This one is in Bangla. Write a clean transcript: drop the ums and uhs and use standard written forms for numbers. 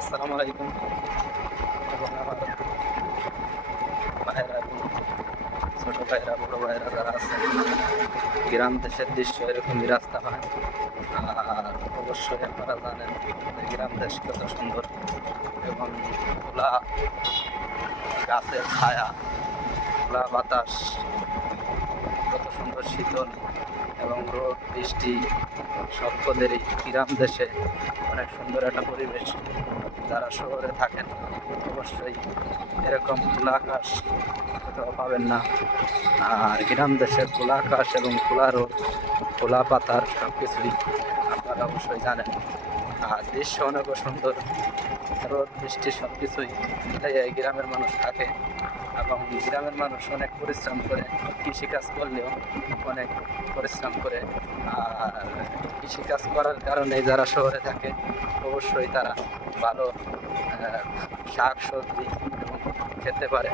আসসালামু আলাইকুম। এবং আমার ভাইয়েরা এবং ছোট ভাইয়েরা বড় ভাইয়েরা যারা আছে, গ্রাম দেশের দৃশ্য এরকমই রাস্তা হয়। আর অবশ্যই আপনারা জানেন যে গ্রাম দেশ কত সুন্দর এবং খোলা গাছের ছায়া, খোলা বাতাস, কত সুন্দর শীতল এবং রোদ বৃষ্টি সকলেরই গ্রাম দেশে অনেক সুন্দর একটা পরিবেশ। যারা শহরে থাকেন অবশ্যই এরকম খোলা আকাশ কোথাও পাবেন না। আর গ্রাম দেশের খোলা আকাশ এবং খোলা রোদ, খোলা পাতার সব কিছুই আপনারা অবশ্যই জানেন। আর দৃশ্য অনেক সুন্দর, রোদ বৃষ্টি সব কিছুই মিলাই গ্রামের মানুষ থাকে। এবং গ্রামের মানুষ অনেক পরিশ্রম করে, কৃষিকাজ করলেও অনেক পরিশ্রম করে। আর কৃষিকাজ করার কারণে যারা শহরে থাকে অবশ্যই তারা ভালো শাক সবজি এবং খেতে পারে।